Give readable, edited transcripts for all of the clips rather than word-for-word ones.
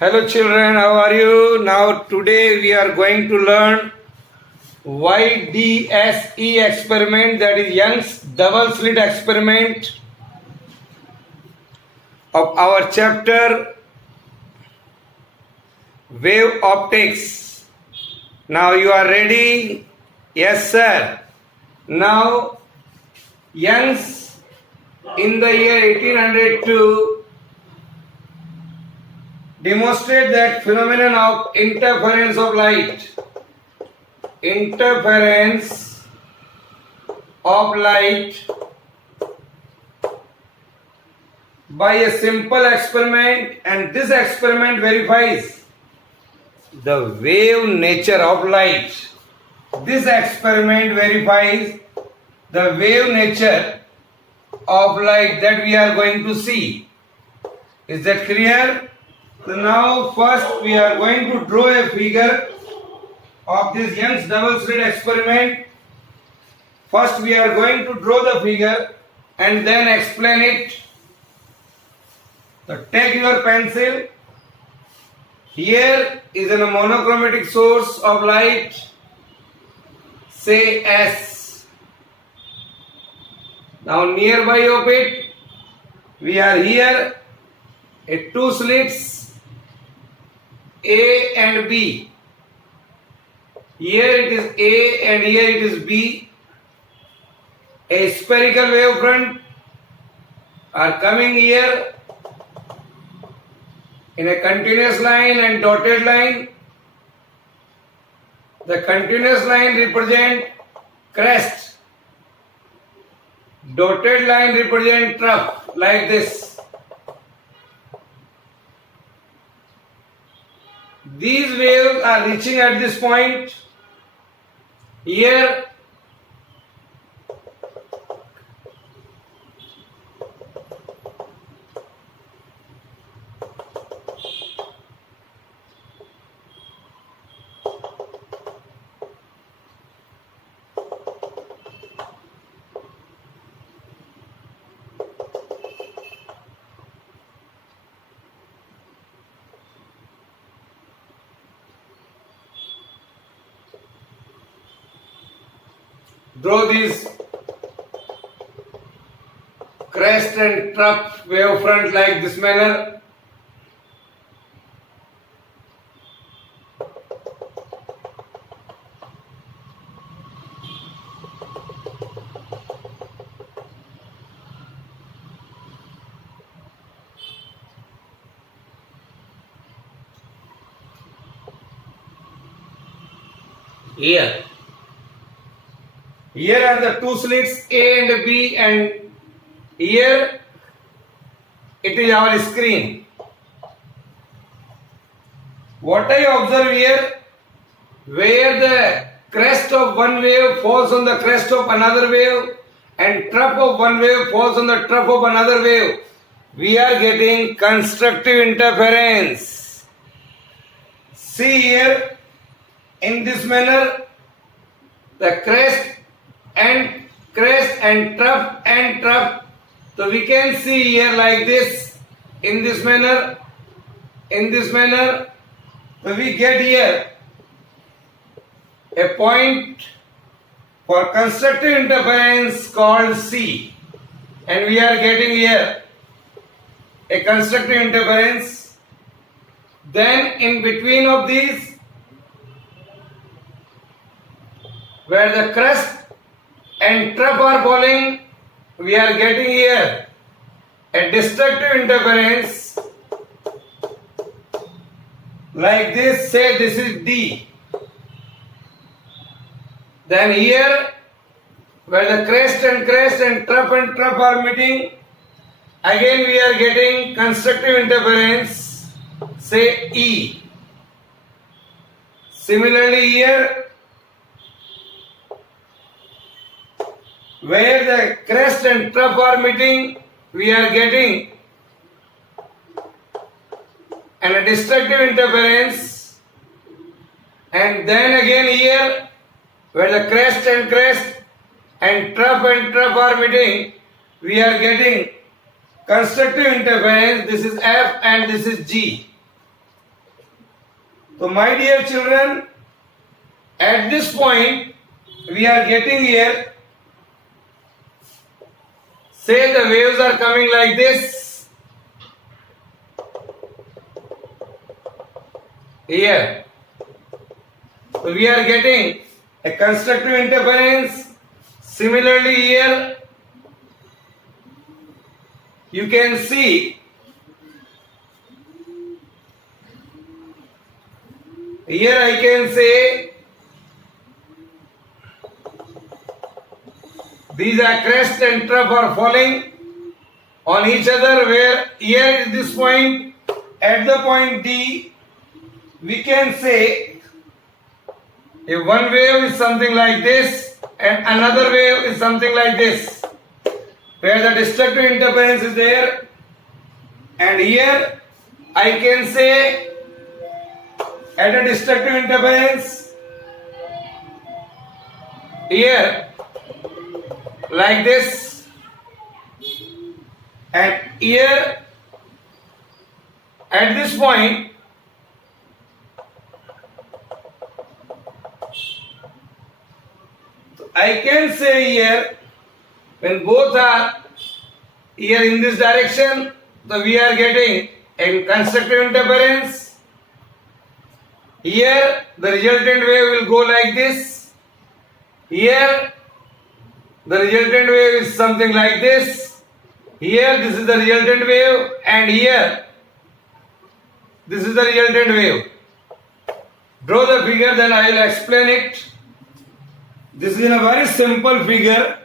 Hello children, how are you? Now today we are going to learn YDSE experiment, that is Young's double slit experiment of our chapter Wave Optics. Now you are ready? Yes sir. Now Young's in the year 1802 demonstrate that phenomenon of interference of light. Interference of light by a simple experiment, and this experiment verifies the wave nature of light. This experiment verifies the wave nature of light that we are going to see. Is that clear? So now first we are going to draw a figure of this Young's double slit experiment. First we are going to draw the figure and then explain it. So take your pencil. Here is a monochromatic source of light, say S. Now nearby of it we are here a two slits A and B. Here it is A and here it is B. A spherical wavefront are coming here in a continuous line and dotted line. The continuous line represent crest. Dotted line represent trough, like this. These waves are reaching at this point. Here draw these crest and trough wavefront like this manner. Here are the two slits A and B, and here it is our screen. What I observe here, where the crest of one wave falls on the crest of another wave and trough of one wave falls on the trough of another wave, we are getting constructive interference. See here, in this manner, the crest and trough. So we can see here like this, in this manner. So we get here a point for constructive interference called C, and we are getting here a constructive interference. Then in between of these, where the crest and trough are falling, we are getting here a destructive interference like this. Say this is D. Then here, where the crest and trough are meeting, again we are getting constructive interference, say E. Similarly here, where the crest and trough are meeting, we are getting a destructive interference. And then again here, where the crest and trough are meeting, we are getting constructive interference. This is F and this is G. So my dear children, at this point we are getting here, say the waves are coming like this, here. So we are getting a constructive interference. Similarly here you can see here I can say these are crest and trough are falling on each other, where here at this point, at the point D, we can say if one wave is something like this and another wave is something like this, where the destructive interference is there, and here I can say at a destructive interference here like this, and here at this point I can say here when both are here in this direction, so we are getting a constructive interference. Here the resultant wave will go like this. Here the resultant wave is something like this. Here this is the resultant wave, and here this is the resultant wave. Draw the figure, then I will explain it. This is in a very simple figure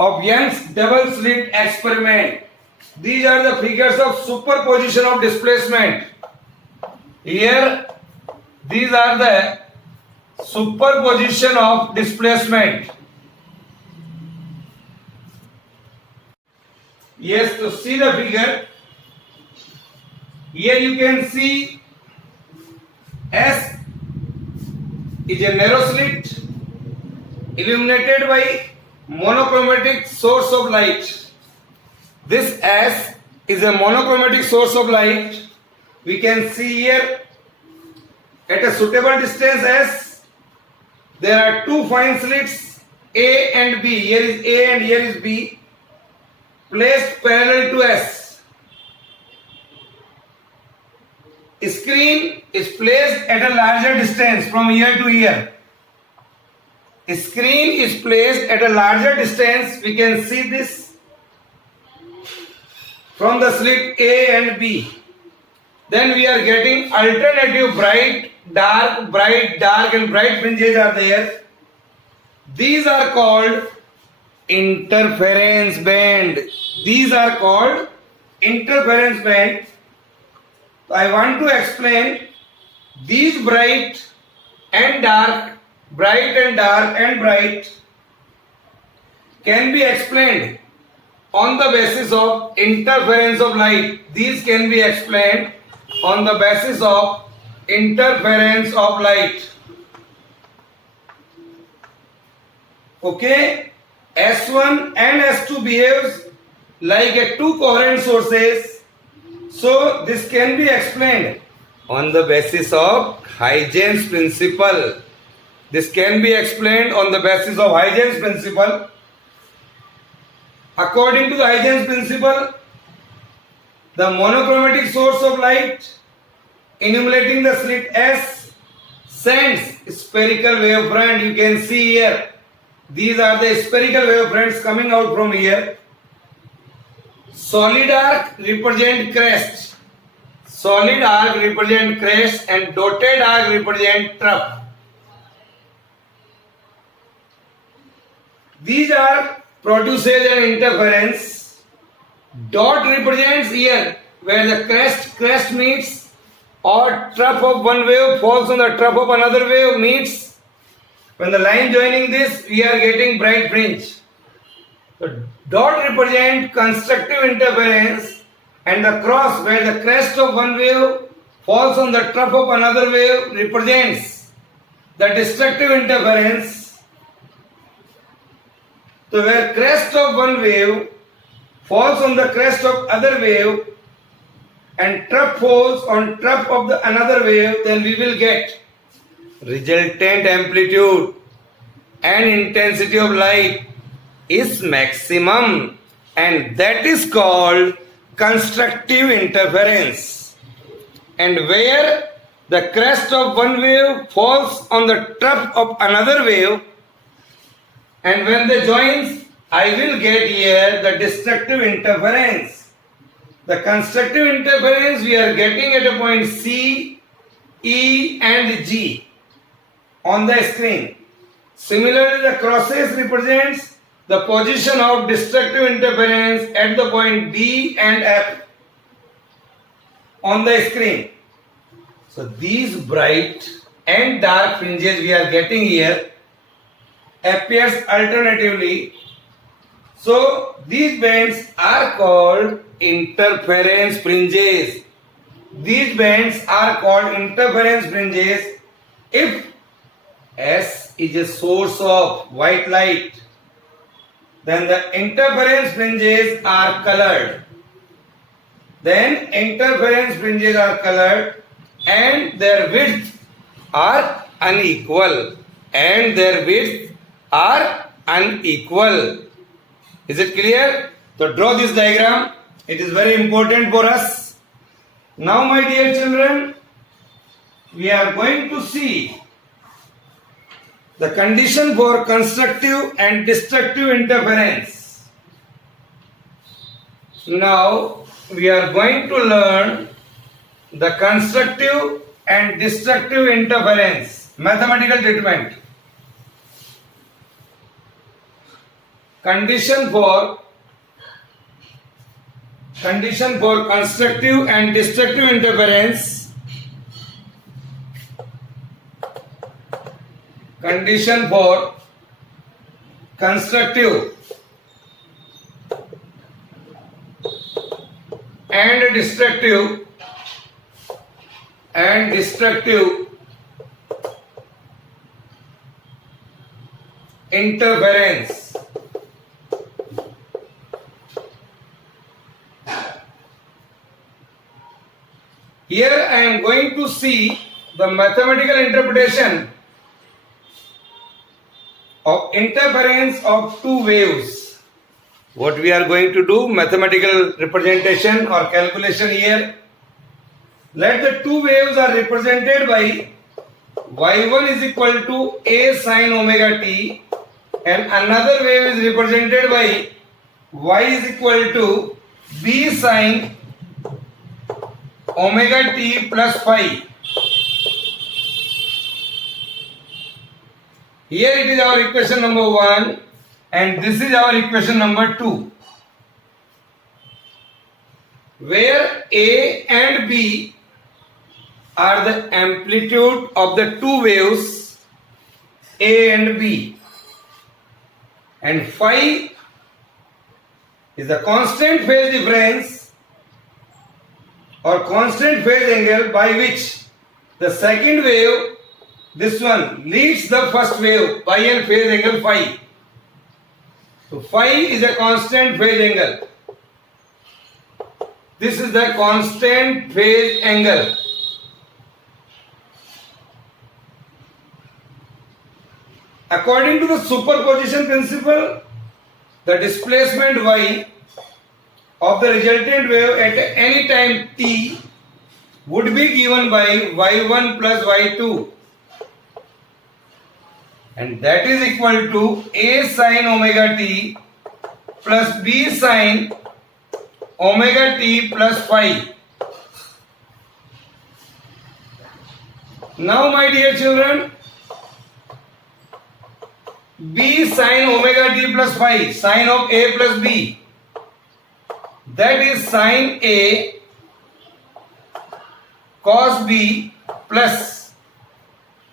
of Young's double slit experiment. These are the figures of superposition of displacement. Here these are the superposition of displacement. Yes, to see the figure, here you can see S is a narrow slit illuminated by monochromatic source of light. This S is a monochromatic source of light. We can see here at a suitable distance S, there are two fine slits A and B. Here is A and here is B, placed parallel to S. Screen is placed at a larger distance from here to here. Screen is placed at a larger distance. We can see this from the slit A and B. Then we are getting alternative bright, dark and bright fringes are there. These are called interference band. These are called interference band. I want to explain these bright and dark can be explained on the basis of interference of light. These can be explained on the basis of interference of light. Okay, S1 and S2 behaves like a two coherent sources. So this can be explained on the basis of Huygens principle. This can be explained on the basis of Huygens principle. According to the Huygens principle, the monochromatic source of light illuminating the slit S sends spherical wavefront. You can see here, these are the spherical wavefronts coming out from here. Solid arc represent crest. Solid arc represent crest and dotted arc represent trough. These are produces an interference. Dot represents here where the crest meets, or trough of one wave falls on the trough of another wave meets. When the line joining this, we are getting bright fringe. So dot represent constructive interference, and the cross where the crest of one wave falls on the trough of another wave represents the destructive interference. So where crest of one wave falls on the crest of other wave, and trough falls on trough of the another wave, then we will get resultant amplitude and intensity of light is maximum, and that is called constructive interference. And where the crest of one wave falls on the trough of another wave, and when they joins, I will get here the destructive interference. The constructive interference we are getting at a point C, E and G on the screen. Similarly, the crosses represents the position of destructive interference at the point D and F on the screen. So these bright and dark fringes we are getting here appears alternatively. So these bands are called interference fringes. These bands are called interference fringes if S is a source of white light. Then the interference fringes are colored. Then interference fringes are colored and their width are unequal. And their width are unequal. Is it clear? So draw this diagram. It is very important for us. Now my dear children, we are going to see the condition for constructive and destructive interference. Now we are going to learn the constructive and destructive interference mathematical treatment. Condition for constructive and destructive interference. Condition for constructive and destructive interference. Here I am going to see the mathematical interpretation of interference of two waves. What we are going to do, mathematical representation or calculation here. Let the two waves are represented by y1 is equal to a sin omega t and another wave is represented by y is equal to b sin omega t plus phi. Here it is our equation number 1 and this is our equation number 2, where A and B are the amplitude of the two waves A and B, and phi is the constant phase difference or constant phase angle by which the second wave, this one, leads the first wave by a phase angle phi. So phi is a constant phase angle. This is the constant phase angle. According to the superposition principle, the displacement y of the resultant wave at any time t would be given by y1 plus y2, and that is equal to a sin omega t plus b sin omega t plus phi. Now my dear children, b sin omega t plus phi, sin of a plus b, that is sin a cos b plus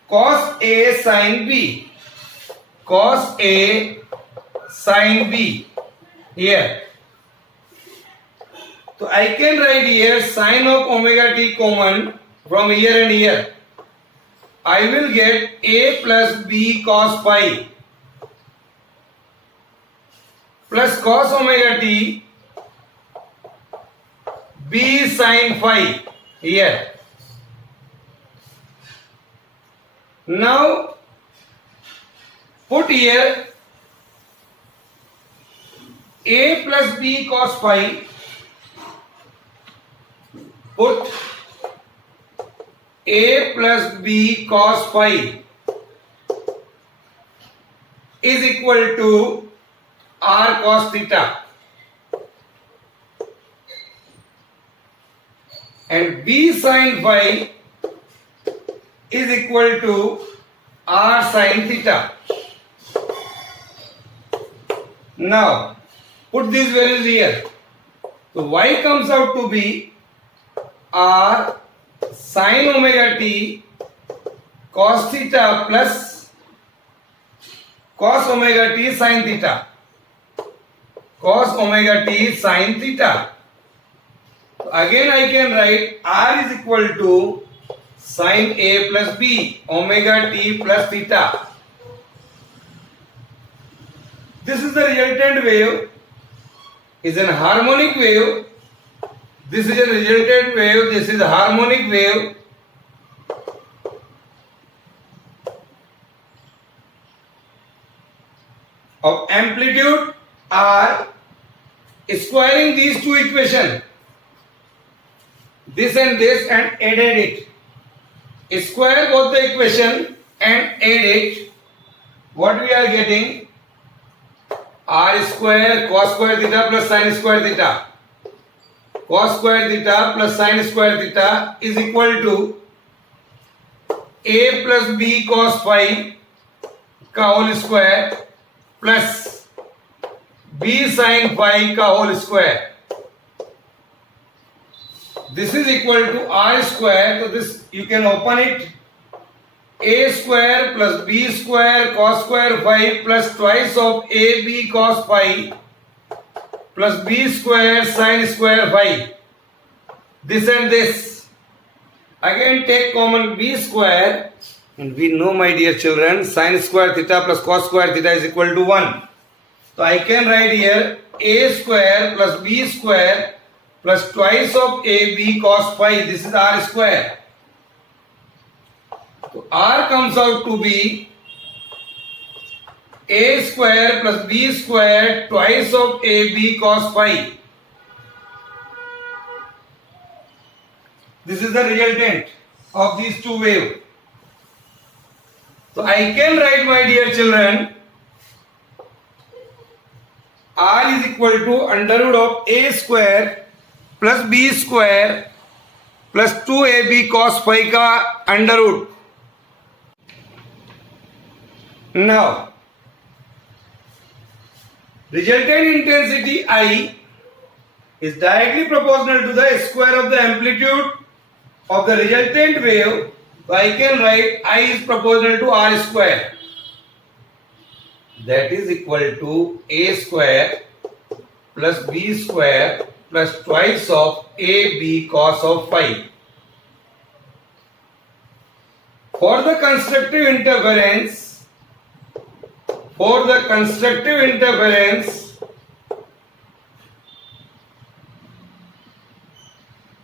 cos a sin b, cos a sin b here. So I can write here sin of omega t common from here and here. I will get a plus b cos phi plus cos omega t B sin phi here. Now put here A plus B cos phi. Put A plus B cos phi is equal to R cos theta, and B sin phi is equal to R sin theta. Now put these values here. So y comes out to be R sin omega t cos theta plus cos omega t sin theta. Cos omega t sin theta. So again I can write R is equal to sin A plus B omega t plus theta. This is the resultant wave, is an harmonic wave. This is a resultant wave, this is a harmonic wave. Of amplitude R, squaring these two equations, this and added it. Square both the equation and add it. What we are getting? R square cos square theta plus sin square theta. Cos square theta plus sin square theta is equal to A plus B cos phi का whole square plus B sin phi का whole square. This is equal to R square. So this you can open it. A square plus B square cos square phi plus twice of AB cos phi plus B square sin square phi. This and this. Again take common B square, and we know, my dear children, sin square theta plus cos square theta is equal to 1. So I can write here A square plus B square plus twice of AB cos phi. This is R square. So R comes out to be A square plus B square twice of AB cos phi. This is the resultant of these two waves. So I can write, my dear children, R is equal to under root of A square plus B square plus 2AB cos phi का under root. Now, resultant intensity I is directly proportional to the square of the amplitude of the resultant wave. So I can write I is proportional to R square. That is equal to A square plus B square plus twice of AB cos of phi. For the constructive interference,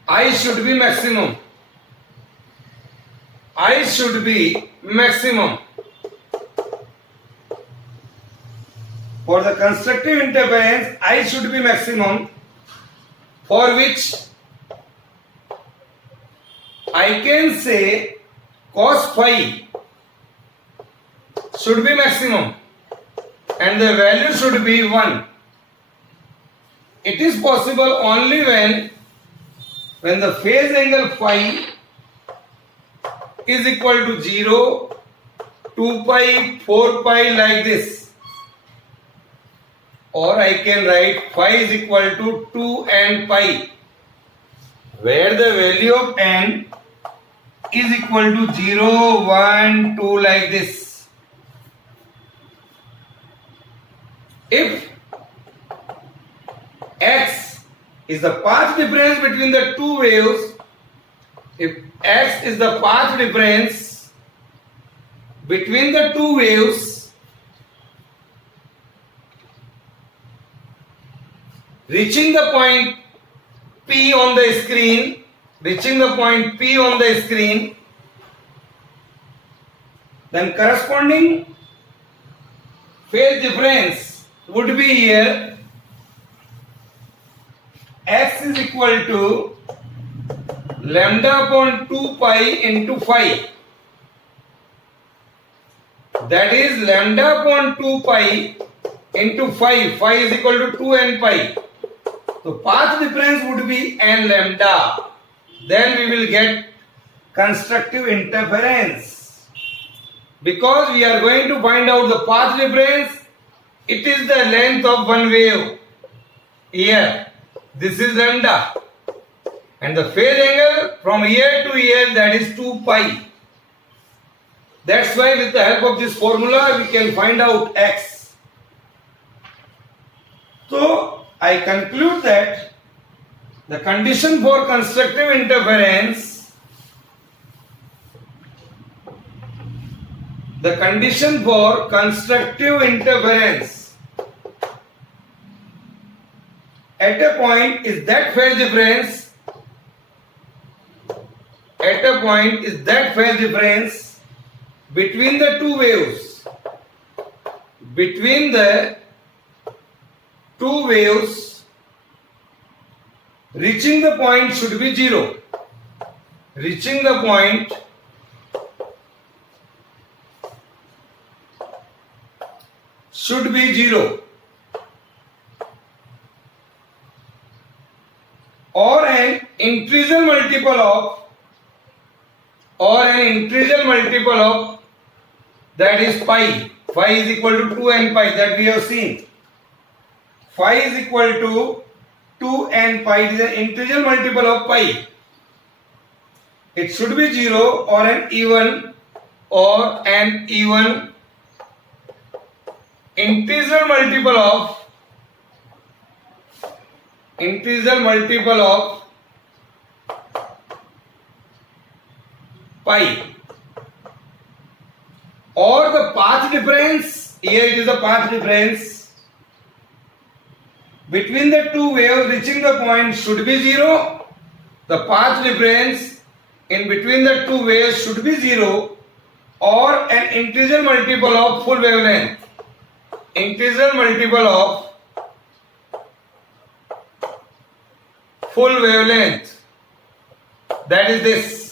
I should be maximum. I should be maximum. For the constructive interference, I should be maximum, for which I can say cos phi should be maximum and the value should be 1. It is possible only when the phase angle phi is equal to 0, 2 pi, 4 pi like this. Or I can write phi is equal to 2 n pi, where the value of n is equal to 0, 1, 2 like this. If x is the path difference between the two waves, if x is the path difference between the two waves reaching the point P on the screen, reaching the point P on the screen, then corresponding phase difference would be here x is equal to lambda upon 2 pi into phi. That is lambda upon 2 pi into phi. Phi is equal to 2n pi. So path difference would be n lambda. Then we will get constructive interference. Because we are going to find out the path difference, it is the length of one wave. Here, this is lambda. And the phase angle from here to here, that is 2 pi. That's why with the help of this formula, we can find out x. So, I conclude that the condition for constructive interference, at a point is that phase difference between the two waves. Between the two waves, reaching the point should be 0. Reaching the point should be 0. Or an integral multiple of that is pi. Phi is equal to 2n pi, that we have seen. Phi is equal to 2n pi, it is an integral multiple of pi. It should be 0 or an even integral multiple of pi. Or the path difference, here it is the path difference between the two waves reaching the point should be 0. The path difference in between the two waves should be 0 or an integral multiple of full wavelength. Integral multiple of full wavelength, that is this.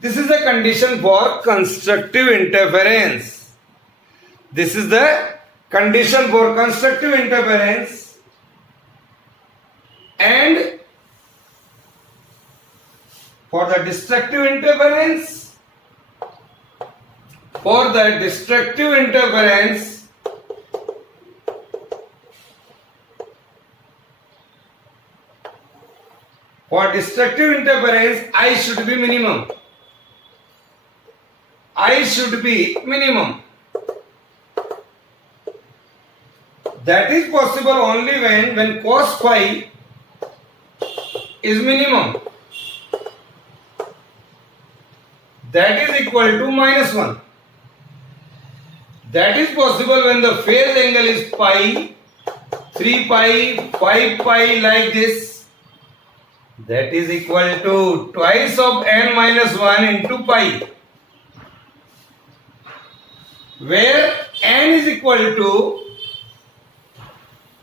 This is the condition for constructive interference. This is the condition for constructive interference. And for the destructive interference, I should be minimum. That is possible only when cos phi is minimum. That is equal to -1. That is possible when the phase angle is pi, 3 pi, 5 pi like this. That is equal to twice of n minus 1 into pi. Where n is equal to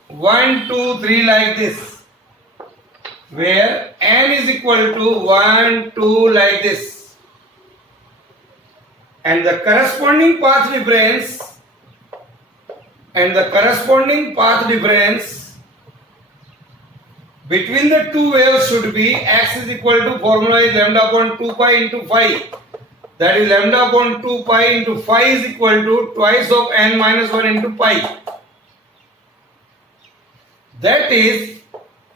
1, 2, 3 like this. Where n is equal to 1, 2 like this. And the corresponding path difference between the two waves should be x is equal to, formula is lambda upon 2 pi into phi. That is lambda upon 2 pi into phi is equal to twice of n minus 1 into pi. That is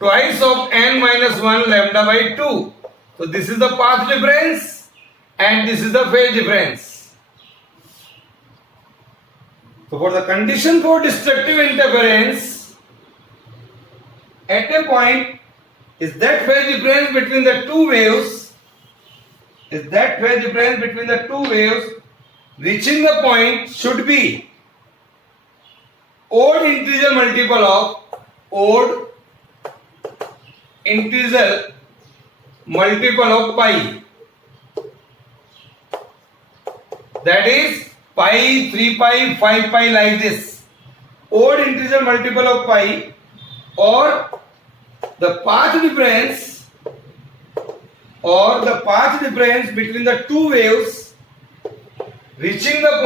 twice of n minus 1 lambda by 2. So this is the path difference and this is the phase difference. So for the condition for destructive interference, at a point is that phase difference between the two waves, reaching the point should be odd integral multiple integer multiple of pi. That is pi, 3 pi, 5 pi, like this. Odd integer multiple of pi, or the path difference between the two waves reaching the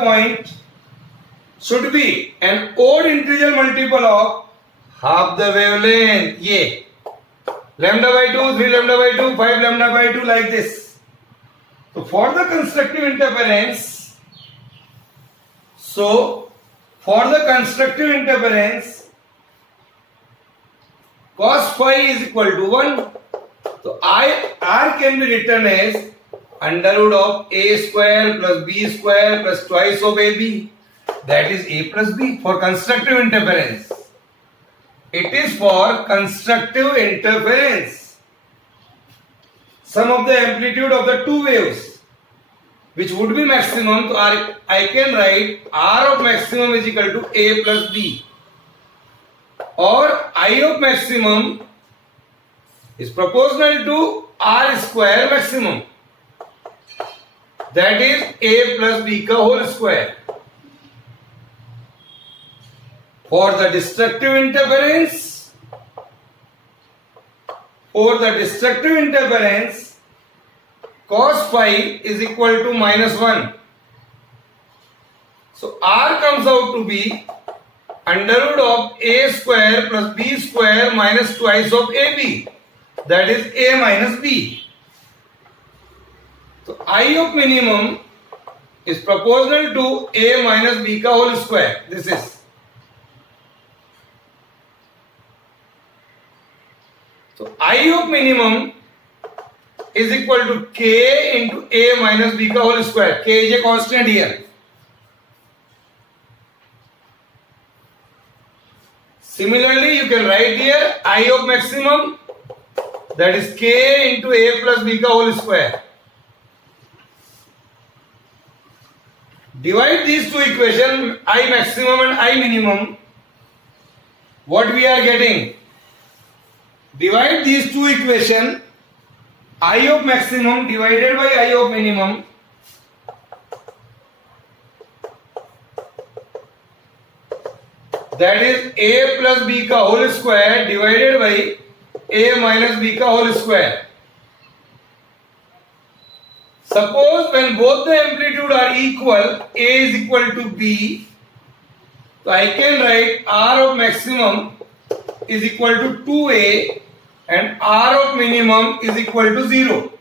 point should be an odd integer multiple of half the wavelength. Ye lambda by 2, 3 lambda by 2, 5 lambda by 2, like this. So for the constructive interference, cos phi is equal to 1. So R can be written as under root of a square plus b square plus twice of ab. That is a plus b for constructive interference. It is for constructive interference. Sum of the amplitude of the two waves, which would be maximum. So I can write R of maximum is equal to a plus b, or I of maximum is proportional to R square maximum. That is a plus b ka whole square. For the destructive interference, cos phi is equal to -1. So R comes out to be under root of a square plus b square minus twice of ab. That is a minus b. So I of minimum is proportional to a minus b ka whole square. This is. So I of minimum is equal to k into a minus b ka whole square. K is a constant here. Similarly, you can write here I of maximum, that is k into a plus b ka whole square. Divide these two equations, I maximum and I minimum. What we are getting? Divide these two equations, I of maximum divided by I of minimum. That is a plus b ka whole square divided by a minus b ka whole square. Suppose when both the amplitude are equal, a is equal to b, so I can write R of maximum is equal to 2a and R of minimum is equal to 0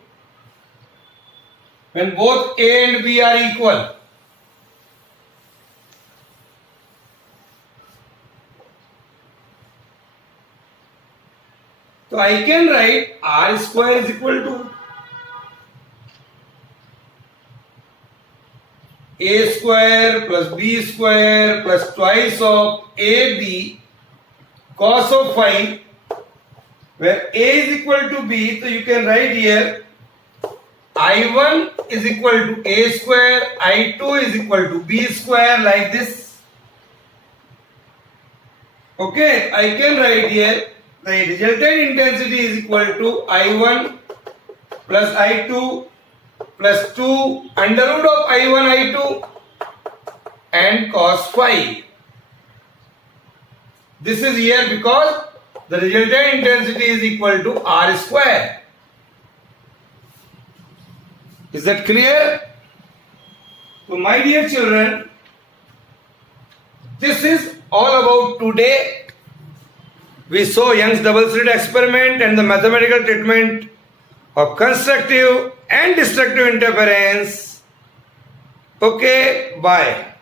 when both a and b are equal. So I can write R square is equal to a square plus b square plus twice of ab cos of phi, where a is equal to b. So you can write here I1 is equal to a square, I2 is equal to b square, like this. Okay, I can write here the resultant intensity is equal to I1 plus I2 plus 2 under root of I1 I2 and cos phi. This is here because the resultant intensity is equal to R square. Is that clear? So my dear children, this is all about today. We saw Young's double slit experiment and the mathematical treatment of constructive and destructive interference. Okay, bye.